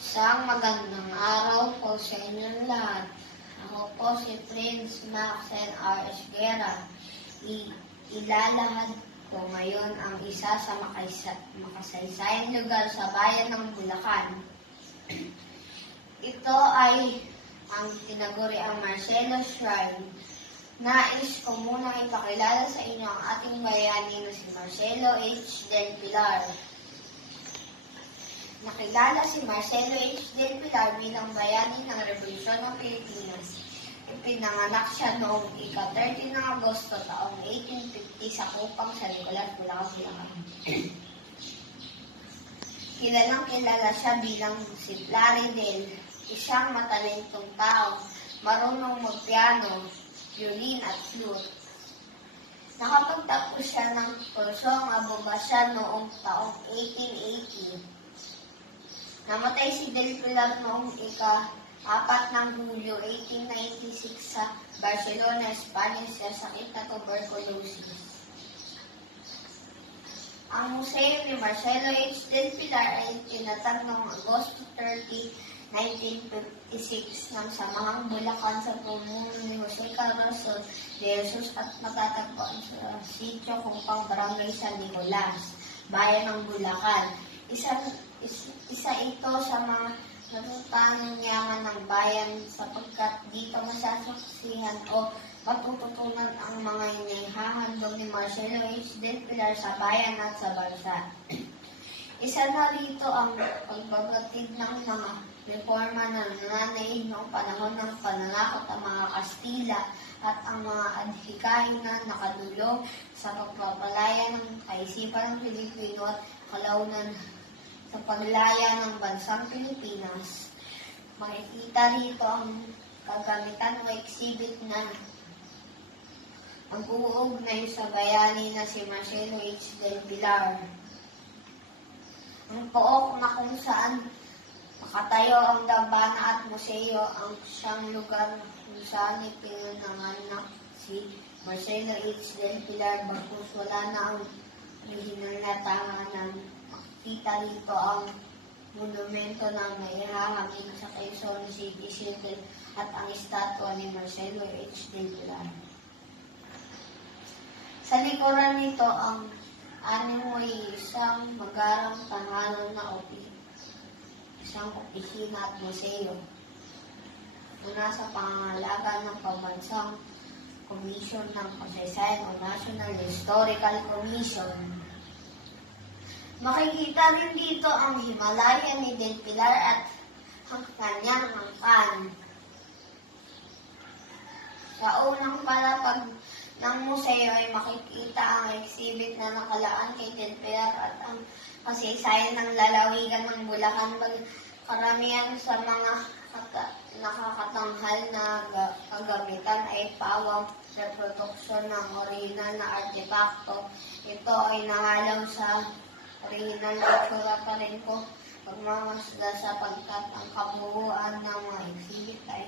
Isang magandang araw po sa inyong lahat. Ako po si Prince Maxen R. Esguera. I- ilalahad ko ngayon ang isa sa makaisa- makasaysayang lugar sa bayan ng Bulacan. Ito ay ang tinaguri ang Marcelo Shrine. Nais ko munang ipakilala sa inyo ang ating bayani na si Marcelo H. Del Pilar. Nakilala si Marcelo H. Del Pilar bilang bayani ng Revolusyon ng Pilipinas. Ipinanganak siya noong ika-13 ng Agosto taong 1850 sa Kupang sa Nicolas, Bulacan, Bulacan. Kilalang kilala siya bilang si Plaridel, isang matalentong tao, marunong magpiano, violin at flute. Nakapagtapos siya ng kursong abogasya noong taong 1880. Namatay si Del Pilar noong ika-apat ng Hulyo 1896 sa Barcelona, Espanya sa sakit na tuberculosis. Ang museo ni Marcelo H. Del Pilar ay tinatag noong Agosto 30, 1956 ng Samahang Bulacan sa pumuno ni Jose Carlos de Jesus at matatagpuan sa sitio Kumpang Barangay San Nicolas, bayan ng Bulacan. Isa, is- isa ito sa mga natutanong yaman ng bayan sapagkat dito masasaksihan o matututunan ang mga inihahandog ni Marcelo H. Del Pilar sa bayan at sa bansa. Isa na rito ang pagbabatid ng mga reforma na nananaig noong panahon ng pananakot ng mga Kastila at ang mga adhikain na nakadulong sa pagpapalaya ng kaisipan ng Pilipino at kalaunan sa paglaya ng bansang Pilipinas. Makikita rito ang kagamitan o exhibit na mag-uugnay sa bayani na si Marcelo H. Del Pilar. Ang pook na kung saan makatayo ang dambana at museo ang siyang lugar kung saan ipinanganak si Marcelo H. Del Pilar bagkus wala na ang original na tanganan. Makikita rito ang monumento na may hahangin sa Quezon City City at ang estatwa ni Marcelo H. Del Pilar. Sa likuran nito ang animo ay isang magarang tahanan na opi, isang opisina at museo na nasa pangangalaga ng pambansang Commission ng Kasaysayan o National Historical Commission. Makikita rin dito ang Himalaya ni Del Pilar at ang kanyang angkan. Sa unang palapag ng museo ay makikita ang exhibit na nakalaan kay Del Pilar at ang kasaysayan ng lalawigan ng Bulacan. Karamihan sa mga kata- nakakatanghal na ga- kagamitan ay pawang reproduksyon ng original na artefakto. Ito ay nangalaw sa na itsura pa rin po pagmamasda sapagkat ang kabuuan ng mga exhibit ay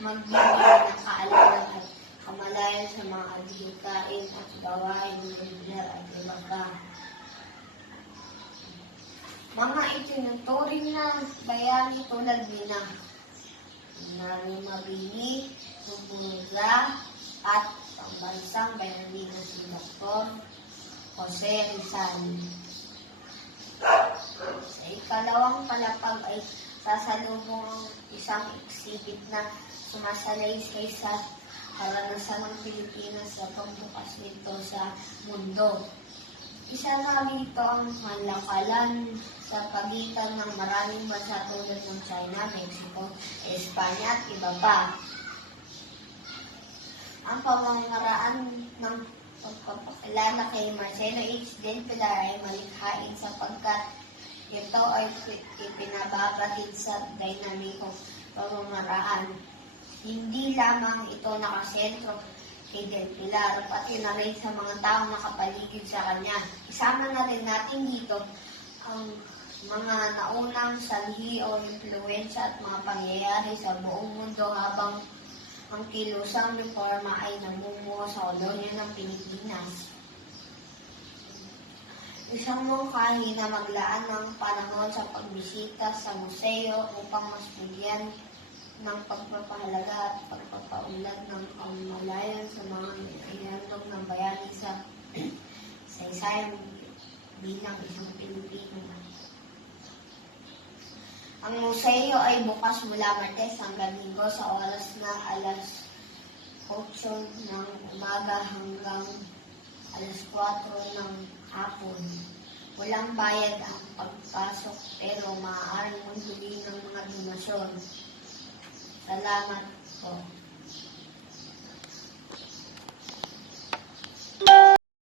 magbibigay ng kaalaman at kamalayan sa mga adhikain at gawain ng Biblia at iba pa. Mga itinuturing na bayani tulad nina Nari Mabini, Subunuga, at ang bansang bayani na si Dr. Jose Rizal. Sa ikalawang palapag ay sasalubong ang isang exhibit na sumasalaysay sa karanasan ng Pilipinas sa pagbukas nito sa mundo. Isa na rito ang malakalan sa pagitan ng maraming bansa tulad ng China, Mexico, Espanya at iba pa. Ang pamamaraan ng pagpapakilala kay Marcelo H. Del Pilar ay malikhain sapagkat ito ay ipinababatid sa dinamikong pamamaraan. Hindi lamang ito nakasentro kay Del Pilar, pati na rin sa mga taong nakapaligid sa kanya. Isama na rin natin dito ang mga naunang sanhi o impluensya at mga pangyayari sa buong mundo habang ang kilusang reforma ay namumuo sa kolonya ng Pilipinas. Isang mungkahi na maglaan ng panahon sa pagbisita sa museo upang mas bigyan ng pagpapahalaga at pagpapaunlad ng kamalayan sa mga ihandog ng bayani sa saysayang bilang isang Pilipino. Ang museo ay bukas mula Martes hanggang Linggo sa oras na alas 8 ng umaga hanggang alas 4 ng hapon. Walang bayad ang pagpasok pero maaaring magbili ng mga donasyon. Salamat po.